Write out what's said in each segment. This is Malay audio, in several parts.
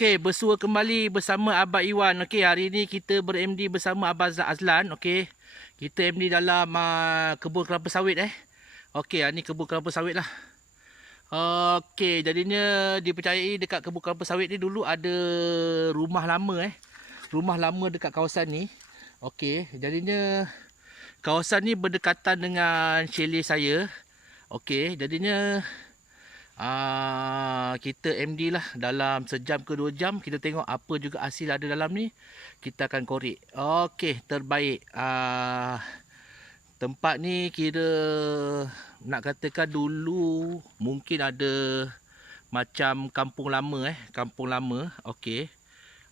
Okey, bersua kembali bersama Abang Iwan. Okey, hari ni kita ber-MD bersama Abang Azlan. Okey, kita MD dalam kebun kelapa sawit Okey, ni kebun kelapa sawit lah. Okey, jadinya dipercayai dekat kebun kelapa sawit ni dulu ada rumah lama Rumah lama dekat kawasan ni. Okey, jadinya kawasan ni berdekatan dengan chalet saya. Okey, jadinya kita MD lah dalam sejam ke 2 jam kita tengok apa juga hasil ada dalam ni, kita akan korek. Okey, terbaik. Tempat ni kira nak katakan dulu mungkin ada macam kampung lama kampung lama. Okey,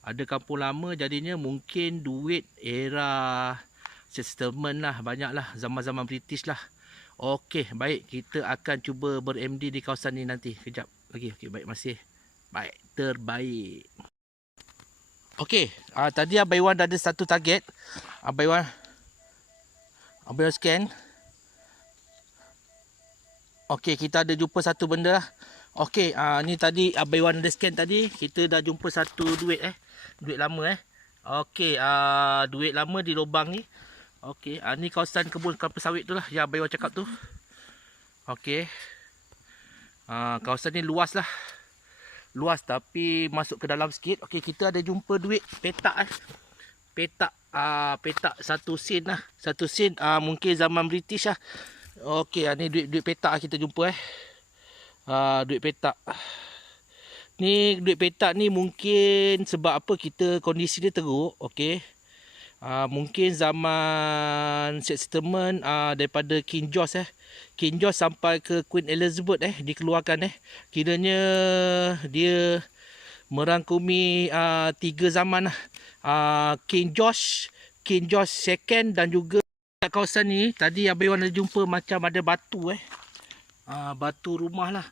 ada kampung lama, jadinya mungkin duit era settlement lah, banyak lah, zaman-zaman British lah. Okey, baik, kita akan cuba ber-MD di kawasan ni nanti. Kejap lagi. Okey, baik, masih. Baik, terbaik. Okey, tadi Abang Iwan dah ada satu target. Abang Iwan scan. Okey, kita ada jumpa satu benda lah. Okey, ni tadi Abang Iwan ada scan tadi. Kita dah jumpa satu duit duit lama Okey, duit lama di lubang ni. Okey, ni kawasan kebun kelapa sawit tu lah yang Abang Iwan cakap tu. Okey, kawasan ni luas lah. Luas tapi masuk ke dalam sikit. Okey, kita ada jumpa duit petak petak satu sen lah. Satu sen mungkin zaman British lah. Okey, ni duit petak kita jumpa duit petak. Ni duit petak ni mungkin sebab apa kita kondisi dia teruk. Okey, mungkin zaman settlement daripada King George King George sampai ke Queen Elizabeth dikeluarkan kiranya dia merangkumi 3 zaman lah. King George II dan juga kat kawasan ni tadi Abang Iwan ada jumpa macam ada batu batu rumah lah.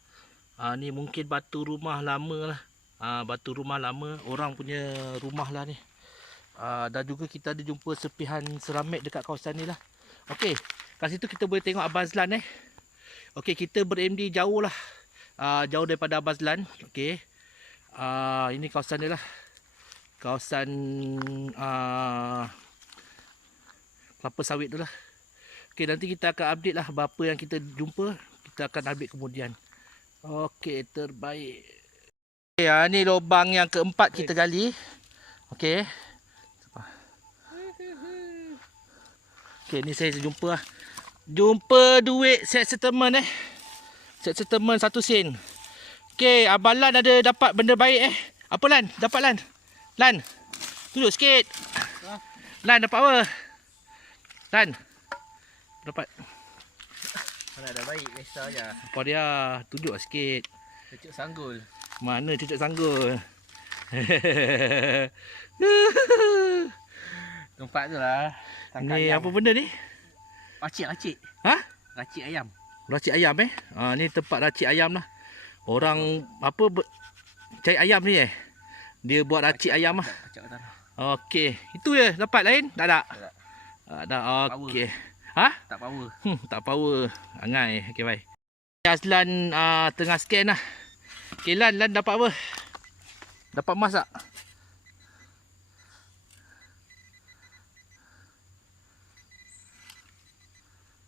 Ni mungkin batu rumah lama lah. Batu rumah lama, orang punya rumah lah ni. Dan juga kita ada jumpa serpihan seramik dekat kawasan ni lah. Okey, kat situ kita boleh tengok Abang Azlan Okey, kita ber-MD jauh lah. Jauh daripada Abang Azlan. Okey, ini kawasan ni lah. Kawasan kelapa sawit tu lah. Okey, nanti kita akan update lah berapa yang kita jumpa. Kita akan update kemudian. Okey, terbaik. Okey, ni lubang yang keempat kita gali. Okey. Okey, ni saya jumpa duit set settlement Set settlement 1 sen. Okey, Abang Lan ada dapat benda baik Apa Lan? Dapat Lan? Lan, tunjuk sikit. Lan dapat apa? Lan dapat. Mana dah baik, biasa je. Apa dia? Tunjuk sikit. Cucuk sanggul. Mana cucuk sanggul? Tempat tu lah. Ni apa benda ni? Racik. Racik ayam. Racik ayam ni tempat racik ayam lah. Orang cari ayam ni dia buat racik ayam lah. Okey, itu je dapat lain? Tak ada. Tak. Okey. Tak power. Tak power. Angai. Okey, bye. Azlan tengah scan lah. Okey, Lan dapat apa? Dapat emas tak?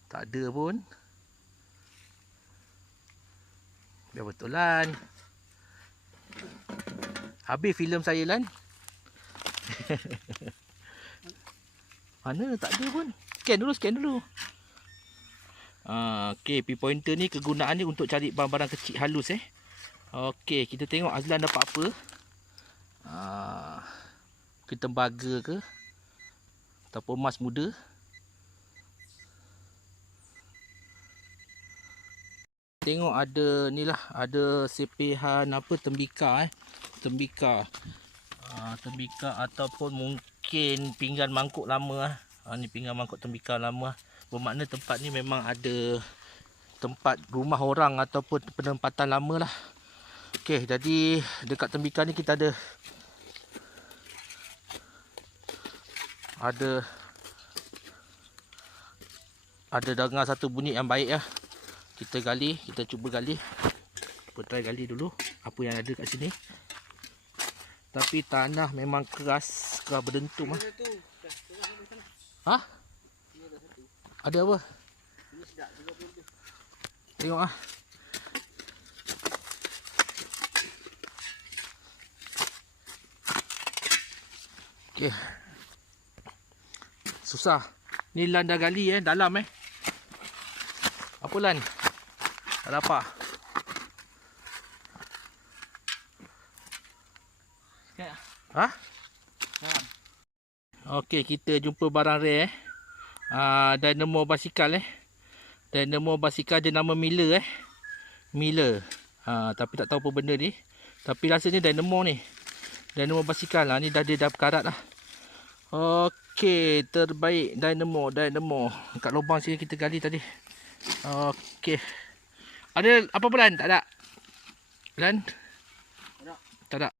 Tak ada pun. Biar betul Lan. Habis filem saya Lan. Mana tak ada pun. Scan dulu. Okey, P-pointer ni kegunaannya untuk cari barang-barang kecil halus Okey, kita tengok Azlan dapat apa. Mungkin tembaga ke ataupun emas muda. Tengok ada ni lah, ada sepihan tembika tembika ataupun mungkin pinggan mangkuk lama ni pinggan mangkuk tembika lama. Bermakna tempat ni memang ada tempat rumah orang ataupun penempatan lama lah. Okey, jadi dekat tembika ni kita ada dengar satu bunyi yang baik Kita cuba gali. Kita try gali dulu apa yang ada kat sini. Tapi tanah memang keras berdentum ah. Hah? Ada apa? Tengok ah. Okey. Susah. Ni Lan dah gali dalam Apa Lan? Tak dapat. Ha? Okey, kita jumpa barang rare Dynamo basikal Dynamo basikal dia nama Miller Miller. Tapi tak tahu apa benda ni. Tapi rasanya Dynamo ni. Dynamo basikal ni dia dah berkarat lah. Okey, terbaik Dynamo. Kat lubang sini kita gali tadi. Okey. Ada apa Lan? Tak ada. Lan? Tak ada.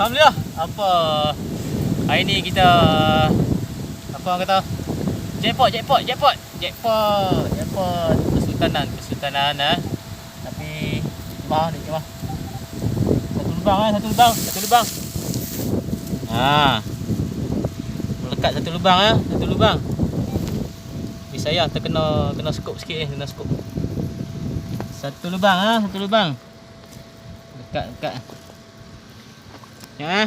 Alhamdulillah. Hari ni kita orang kata jackpot kesultanan Tapi ni cuma satu lubang. Melekat satu lubang. Tapi saya terkena skop sikit kena skop. Satu lubang. Dekat. Ya.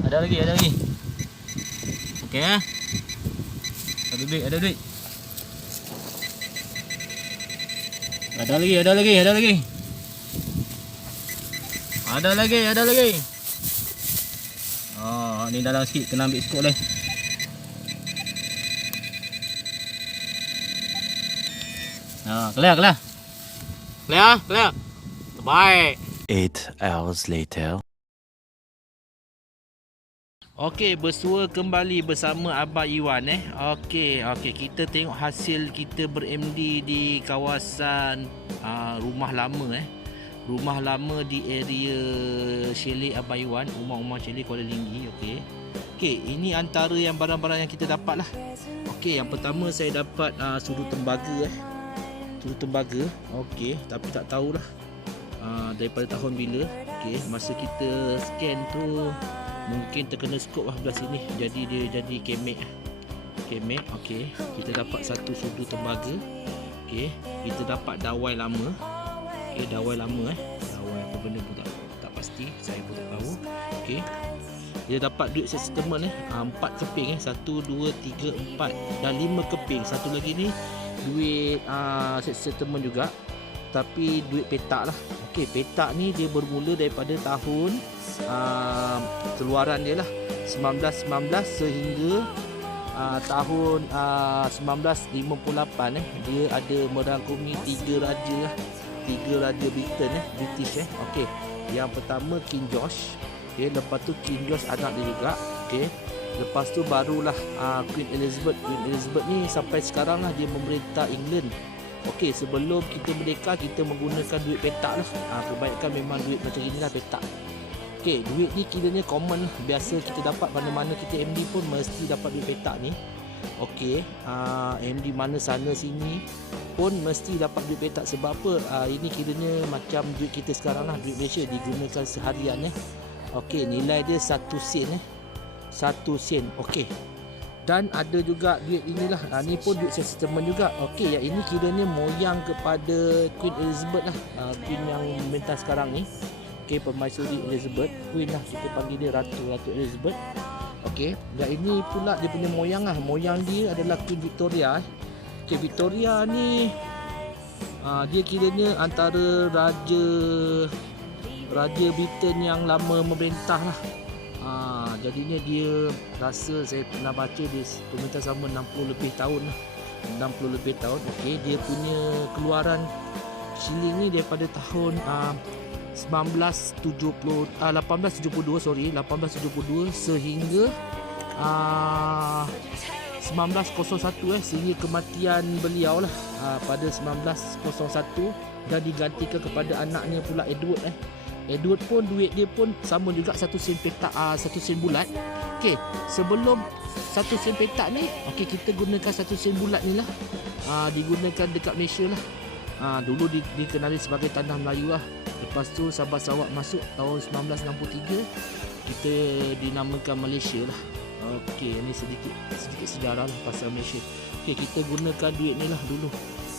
Ada lagi. Okey Ada duit. Ada lagi. Ni dalam sikit kena ambil skop leh. Clear. Baik. 8 hours later. Okey, bersua kembali bersama Abang Iwan Okey, kita tengok hasil kita ber-MD di kawasan rumah lama Rumah lama di area chalet Abang Iwan, rumah chalet Kuala Linggi. Okey, ini antara yang barang-barang yang kita dapat lah. Okey, yang pertama saya dapat sudut tembaga Okey, tapi tak tahulah daripada tahun bila. Okey, masa kita scan tu mungkin terkena skop belah sini, jadi dia jadi kemek. Okey, kita dapat satu sudut tembaga. Okey, kita dapat dawai lama. Dawai apa benda pun tak pasti, saya pun tak tahu. Okey, dia dapat duit settlement 4 keping 1 2 3 4 dan 5 keping. Satu lagi ni duit settlement juga, tapi duit petak lah. Okey, petak ni dia bermula daripada tahun keluaran dia lah 1919 sehingga tahun 1958 dia ada merangkumi 3 raja British Okey, yang pertama King George, lepas tu King George anak dia juga. Okey, lepas tu barulah Queen Elizabeth ni sampai sekarang lah dia memerintah England. Okey, sebelum kita merdeka kita menggunakan duit petak lah. Kebanyakan memang duit macam inilah petak. Okey, duit ni kiranya common lah. Biasa kita dapat mana-mana kita MD pun mesti dapat duit petak ni. Okey, MD mana sana sini pun mesti dapat duit petak. Sebab apa? Ini kiranya macam duit kita sekarang lah, duit Malaysia digunakan seharian Okey, nilai dia 1 sen 1 sen. Okey. Dan ada juga duit inilah. Ni pun duit settlement juga. Okey, yang ini kiranya moyang kepada Queen Elizabeth lah. Queen yang memerintah sekarang ni. Okey, Permaisuri Elizabeth, Queen lah, kita panggil dia Ratu Elizabeth. Okey, dan ini pula dia punya moyang lah. Moyang dia adalah Queen Victoria. Okey, Victoria ni dia kiranya antara Raja Britain yang lama memerintah lah. Jadinya dia rasa saya pernah baca dia pemerintah sama 60 lebih tahun lah. 60 lebih tahun. Okey, dia punya keluaran shilling ni daripada tahun 1872 sehingga 1901 sehingga kematian beliau lah pada 1901 dan digantikan kepada anaknya pula Edward. Edward pun duit dia pun sama juga 1 sen petak, 1 sen bulat. Okey, sebelum 1 sen petak ni, okey, kita gunakan 1 sen bulat ni lah. Digunakan dekat Malaysia lah. Dulu dikenali sebagai tanah Melayu lah. Lepas tu Sabah Sarawak masuk tahun 1963, kita dinamakan Malaysia lah. Okey, ni sedikit sejarah lah pasal Malaysia. Okey, kita gunakan duit ni lah dulu.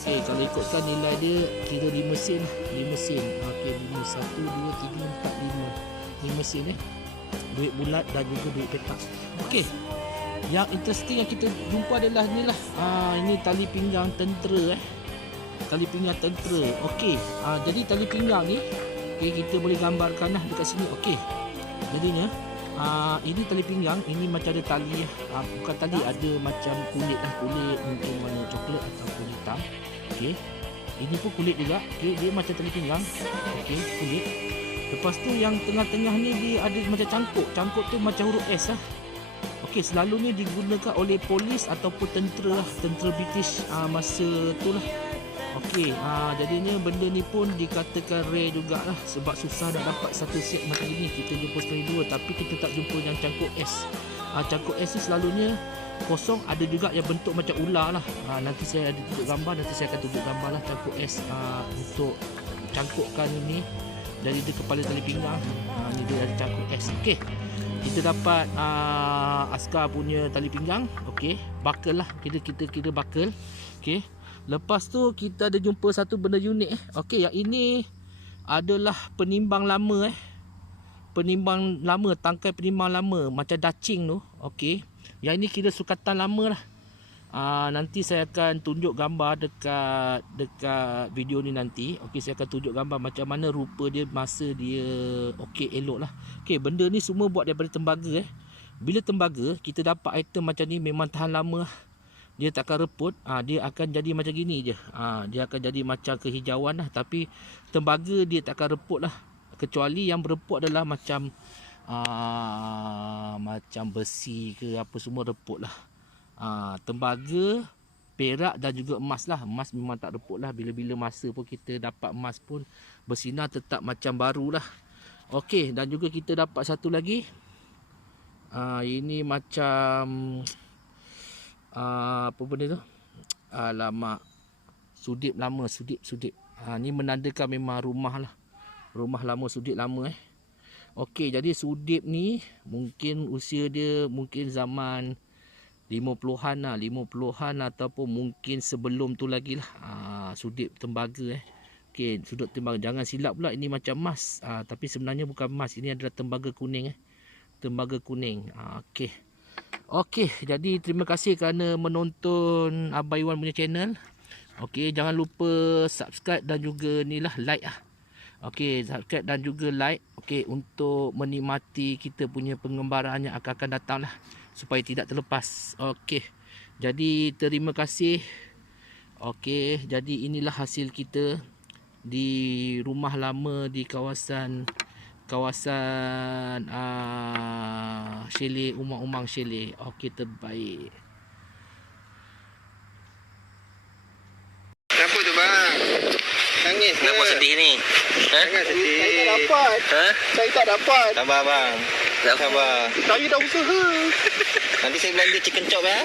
Okey, kalau ikutkan nilai dia kira 5 sen lah. 5 sen. Okey, 5, 1, 2, 3, 4, 5. 5 sen duit bulat dan juga duit petak. Okey, yang interesting yang kita jumpa adalah ni lah. Ini tali pinggang tentera tali pinggang tentera. Okey, jadi tali pinggang ni, okey, kita boleh gambarkan lah dekat sini. Okey, jadinya ini tali pinggang, ini macam ada tali, bukan tali, ada macam kulit lah, kulit mungkin warna coklat ataupun hitam. Okey, ini pun kulit juga. Okey, dia macam tali pinggang. Okey, kulit. Lepas tu yang tengah-tengah ni dia ada macam cangkuk. Cangkuk tu macam huruf S lah. Okey, selalunya digunakan oleh polis ataupun tentera lah, tentera British masa tu lah. Okey, jadinya benda ni pun dikatakan rare jugalah sebab susah nak dapat 1 set macam ni. Kita jumpa sekali 2 tapi kita tak jumpa yang cangkuk S. Cangkuk S ni selalunya kosong, ada juga yang bentuk macam ular lah. Nanti saya ada tunjuk gambar, nanti saya akan tunjuk gambar lah cangkuk S untuk cangkukkan ini dari dia kepala tali pinggang. Ni dia ada cangkuk S. Okey, kita dapat askar punya tali pinggang. Okey, buckle lah, kita kira buckle. Okey, lepas tu kita ada jumpa satu benda unik. Okey, yang ini adalah penimbang lama penimbang lama, tangkai penimbang lama macam dacing tu. Okey, yang ini kira sukatan lama lah. Nanti saya akan tunjuk gambar dekat video ni nanti. Okey, saya akan tunjuk gambar macam mana rupa dia masa dia okey, elok lah. Okey, benda ni semua buat daripada tembaga. Bila tembaga kita dapat item macam ni memang tahan lama lah. Dia takkan reput. Dia akan jadi macam gini je. Dia akan jadi macam kehijauan lah. Tapi tembaga dia takkan reput lah. Kecuali yang bereput adalah macam besi ke apa semua reput lah. Tembaga, perak dan juga emas lah. Emas memang tak reput lah. Bila-bila masa pun kita dapat emas pun bersinar tetap macam baru lah. Okey, dan juga kita dapat satu lagi. Ini macam apa benda tu? Alamak, sudip lama, sudip. Ni menandakan memang rumah lah. Rumah lama, sudip lama Okey, jadi sudip ni mungkin usia dia mungkin zaman 50-an lah, 50-an ataupun mungkin sebelum tu lagi lah. Sudip tembaga Okey, sudut tembaga. Jangan silap pula, ini macam emas. Tapi sebenarnya bukan emas, ini adalah tembaga kuning tembaga kuning. Okey, jadi terima kasih kerana menonton Abang Iwan punya channel. Okey, jangan lupa subscribe dan juga ni lah, like lah. Okey, subscribe dan juga like. Okey, untuk menikmati kita punya pengembaraan yang akan datang lah, supaya tidak terlepas. Okey, jadi terima kasih. Okey, jadi inilah hasil kita di rumah lama di kawasan chalet Umang Chalet. Okey, terbaik. Kenapa tu bang? Nangis Kenapa ke? sedih ni? Jangan sedih. Saya tak dapat. Saya tak dapat. Sabar bang. Sabar. Saya dah usaha. Nanti saya belanja chicken chop ya.